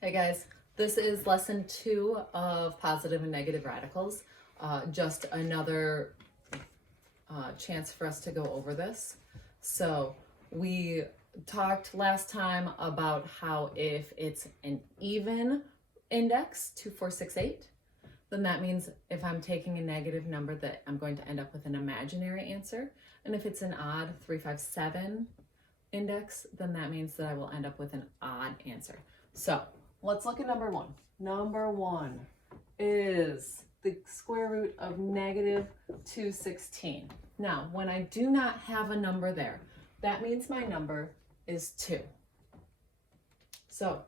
Hey guys, this is lesson 2 of positive and negative radicals. Just another chance for us to go over this. So we talked last time about how if it's an even index, 2, 4, 6, 8, then that means if I'm taking a negative number that I'm going to end up with an imaginary answer. And if it's an odd 3, 5, 7 index, then that means that I will end up with an odd answer. So let's look at number 1. Number 1 is the square root of negative 216. Now, when I do not have a number there, that means my number is 2. So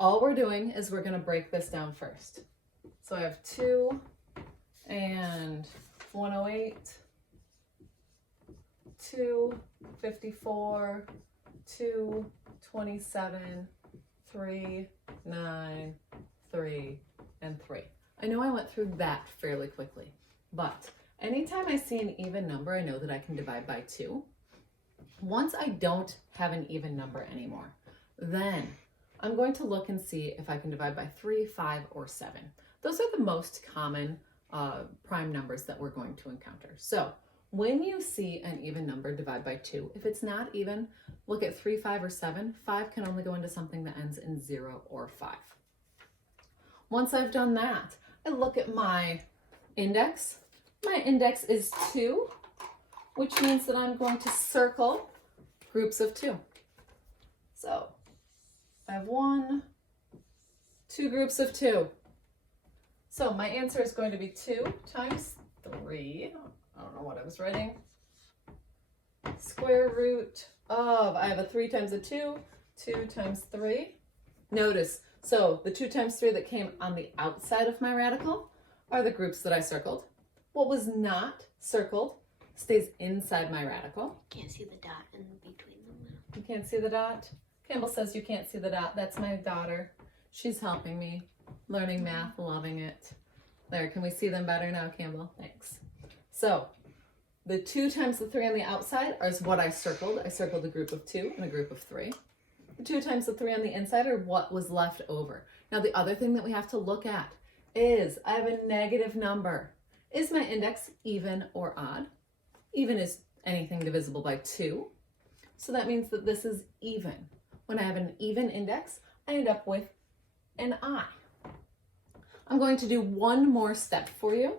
all we're doing is we're going to break this down first. So I have 2 and 108, 2, 54, 2, 27, 3, 9, 3, and 3. I know I went through that fairly quickly, but anytime I see an even number, I know that I can divide by 2. Once I don't have an even number anymore, then I'm going to look and see if I can divide by 3, 5, or 7. Those are the most common prime numbers that we're going to encounter. So when you see an even number divide by 2, if it's not even, look at 3, 5, or 7. 5 can only go into something that ends in 0 or 5. Once I've done that, I look at my index. My index is 2, which means that I'm going to circle groups of 2. So I have 1, 2 groups of 2. So my answer is going to be 2 times 3. I don't know what I was writing. Square root of, I have a 3 times a 2, 2 times 3. Notice, so the 2 times 3 that came on the outside of my radical are the groups that I circled. What was not circled stays inside my radical. Can't see the dot in between them. You can't see the dot? Campbell says you can't see the dot. That's my daughter. She's helping me, learning math, loving it. There, can we see them better now, Campbell? Thanks. So the 2 times the 3 on the outside is what I circled. I circled a group of 2 and a group of 3. The 2 times the 3 on the inside are what was left over. Now the other thing that we have to look at is I have a negative number. Is my index even or odd? Even is anything divisible by 2. So that means that this is even. When I have an even index, I end up with an I. I'm going to do one more step for you.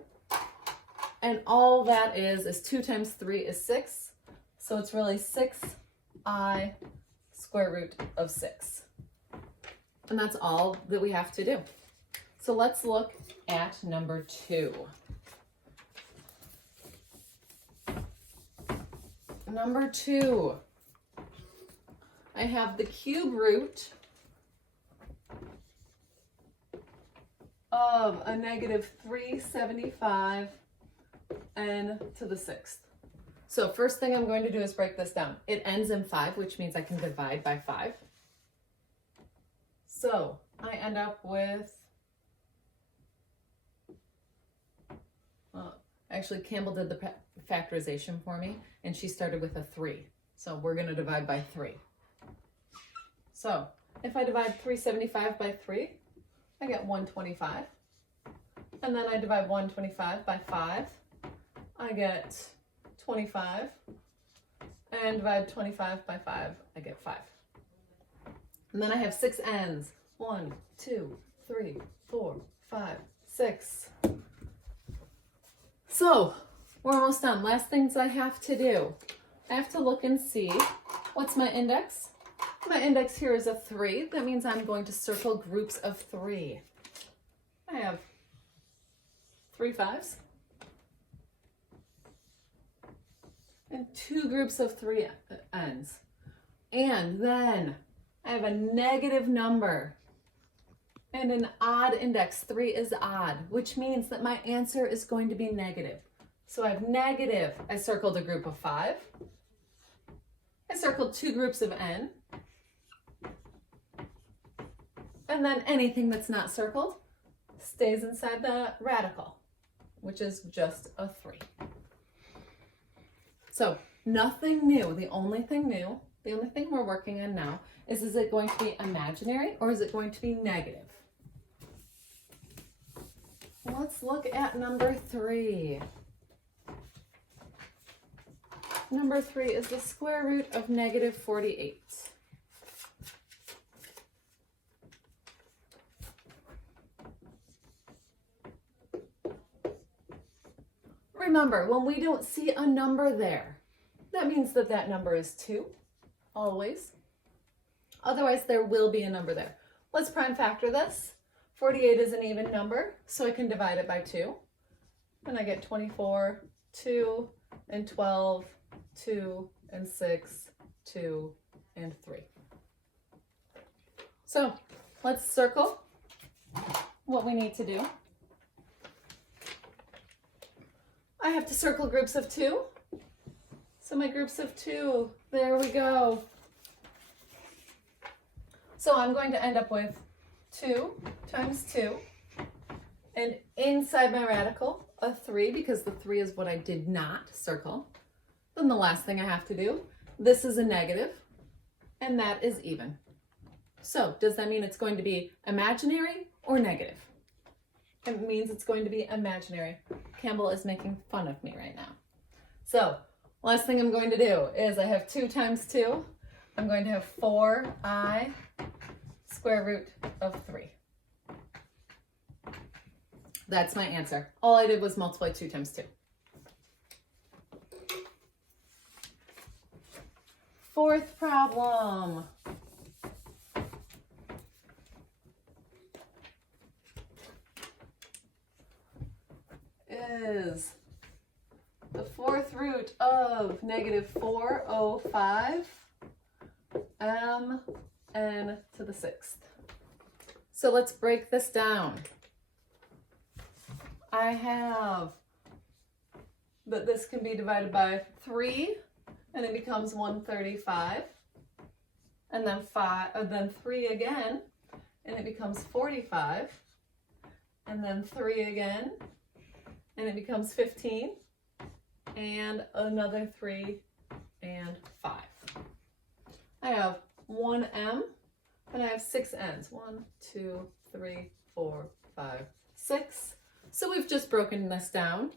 And all that is 2 times 3 is 6. So it's really 6i square root of 6. And that's all that we have to do. So let's look at number 2. Number 2, I have the cube root of a negative 375 n to the 6th. So first thing I'm going to do is break this down. It ends in 5, which means I can divide by 5. So I end up with, actually Campbell did the factorization for me, and she started with a 3. So we're going to divide by 3. So if I divide 375 by 3, I get 125. And then I divide 125 by 5, I get 25. And divide 25 by 5, I get 5. And then I have 6 n's. 1, 2, 3, 4, 5, 6. So we're almost done. Last things I have to do. I have to look and see what's my index. My index here is a 3. That means I'm going to circle groups of 3. I have 3 5s and 2 groups of 3 n's. And then I have a negative number and an odd index. 3 is odd, which means that my answer is going to be negative. So I have negative. I circled a group of 5. I circled 2 groups of n. And then anything that's not circled stays inside the radical, which is just a 3. So nothing new. The only thing new The only thing we're working on now is it going to be imaginary or is it going to be negative? Let's look at number 3. Number 3 is the square root of negative 48. Remember, when we don't see a number there, that means that that number is 2, always. Otherwise, there will be a number there. Let's prime factor this. 48 is an even number, so I can divide it by 2. And I get 24, 2, and 12, 2, and 6, 2, and 3. So let's circle what we need to do. I have to circle groups of 2. So my groups of 2, there we go. So I'm going to end up with 2 times 2, and inside my radical, a 3, because the 3 is what I did not circle. Then the last thing I have to do, this is a negative, and that is even. So does that mean it's going to be imaginary or negative? It means it's going to be imaginary. Campbell is making fun of me right now. So last thing I'm going to do is I have 2 times 2. I'm going to have 4i square root of 3. That's my answer. All I did was multiply 2 times 2. Fourth problem. Is the 4th root of negative 405 mn to the 6th. So let's break this down. I have that this can be divided by 3 and it becomes 135, and then 3 again and it becomes 45, and then 3 again and it becomes 15, and another 3 and 5. I have 1 m and I have 6 n's. 1, 2, 3, 4, 5, 6. So we've just broken this down.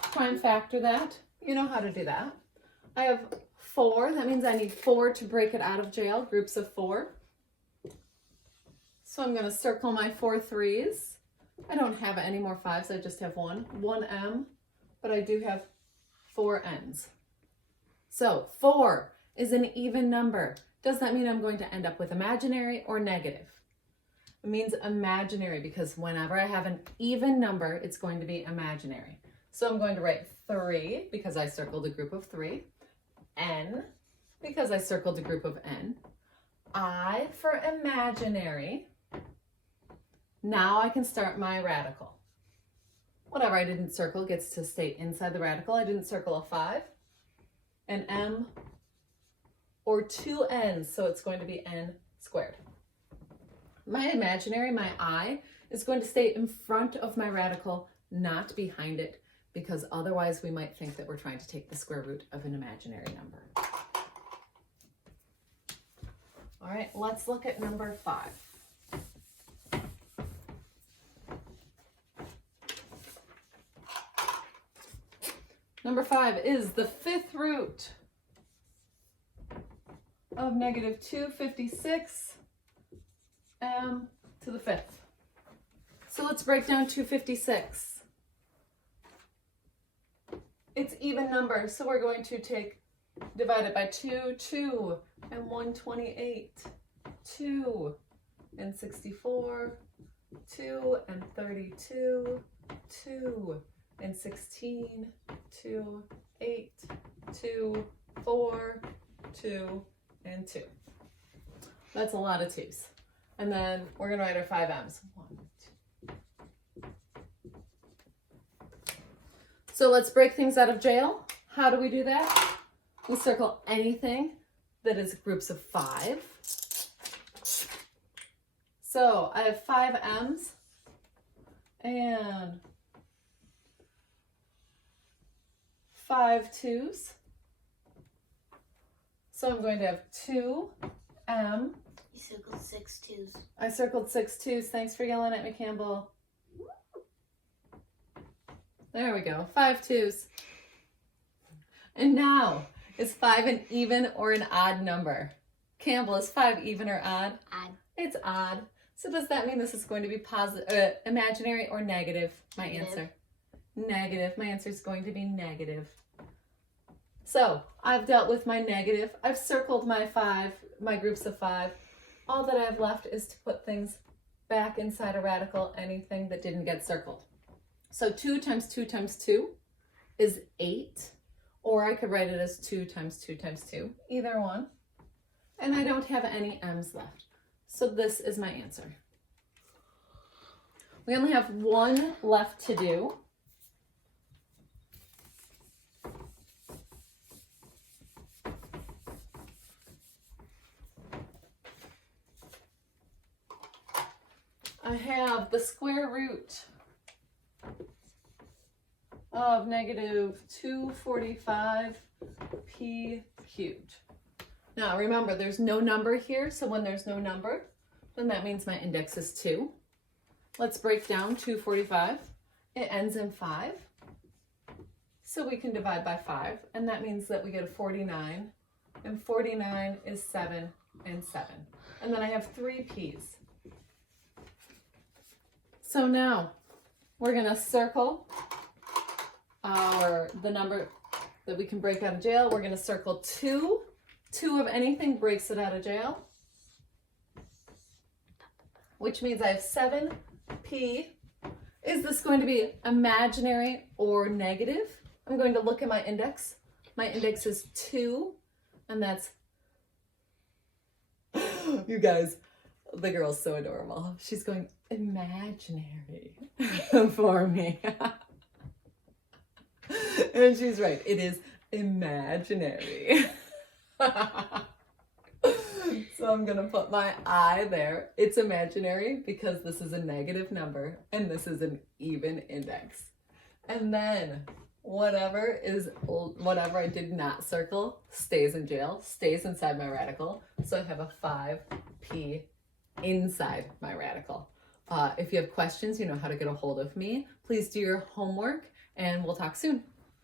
Prime factor that. You know how to do that. I have 4. That means I need 4 to break it out of jail, groups of 4. So I'm going to circle my 4 3s. I don't have any more 5s, I just have 1. 1 m, but I do have 4 n's. So 4 is an even number. Does that mean I'm going to end up with imaginary or negative? It means imaginary because whenever I have an even number, it's going to be imaginary. So I'm going to write 3 because I circled a group of 3, n because I circled a group of n, I for imaginary. Now I can start my radical. Whatever I didn't circle gets to stay inside the radical. I didn't circle a 5, an m, or 2 n's, so it's going to be n squared. My imaginary, my I, is going to stay in front of my radical, not behind it, because otherwise we might think that we're trying to take the square root of an imaginary number. All right, let's look at number 5. Number 5 is the 5th root of negative 256 m to the 5th. So let's break down 256. It's even number, so we're going to divide it by 2, 2, and 128, 2, and 64, 2, and 32, 2, and 16, 2, 8, 2, 4, 2, and 2. That's a lot of 2's. And then we're going to write our 5 m's. 1, 2. So let's break things out of jail. How do we do that? We circle anything that is groups of 5. So I have 5 m's and 5 2's So I'm going to have 2m. You circled 6 twos. I circled 6 twos. Thanks for yelling at me, Campbell. There we go. 5 twos. And now, is 5 an even or an odd number? Campbell, is 5 even or odd? Odd. It's odd. So does that mean this is going to be positive, imaginary or negative? My answer. Negative. My answer is going to be negative. So I've dealt with my negative. I've circled my groups of 5. All that I have left is to put things back inside a radical, anything that didn't get circled. So 2 times 2 times 2 is 8. Or I could write it as 2 times 2 times 2. Either one. And I don't have any m's left. So this is my answer. We only have one left to do. I have the square root of negative 245 p cubed. Now remember, there's no number here, so when there's no number, then that means my index is 2. Let's break down 245. It ends in 5, so we can divide by 5, and that means that we get a 49, and 49 is 7 and 7. And then I have 3 p's. So now we're going to circle the number that we can break out of jail. We're going to circle 2. 2 of anything breaks it out of jail, which means I have 7p. Is this going to be imaginary or negative? I'm going to look at my index. My index is 2, and that's, you guys, the girl's so adorable. She's going imaginary for me. And she's right, it is imaginary. So I'm gonna put my I there. It's imaginary because this is a negative number and this is an even index. And then whatever I did not circle stays in jail, stays inside my radical. So I have a 5p inside my radical. If you have questions, you know how to get a hold of me. Please do your homework and we'll talk soon.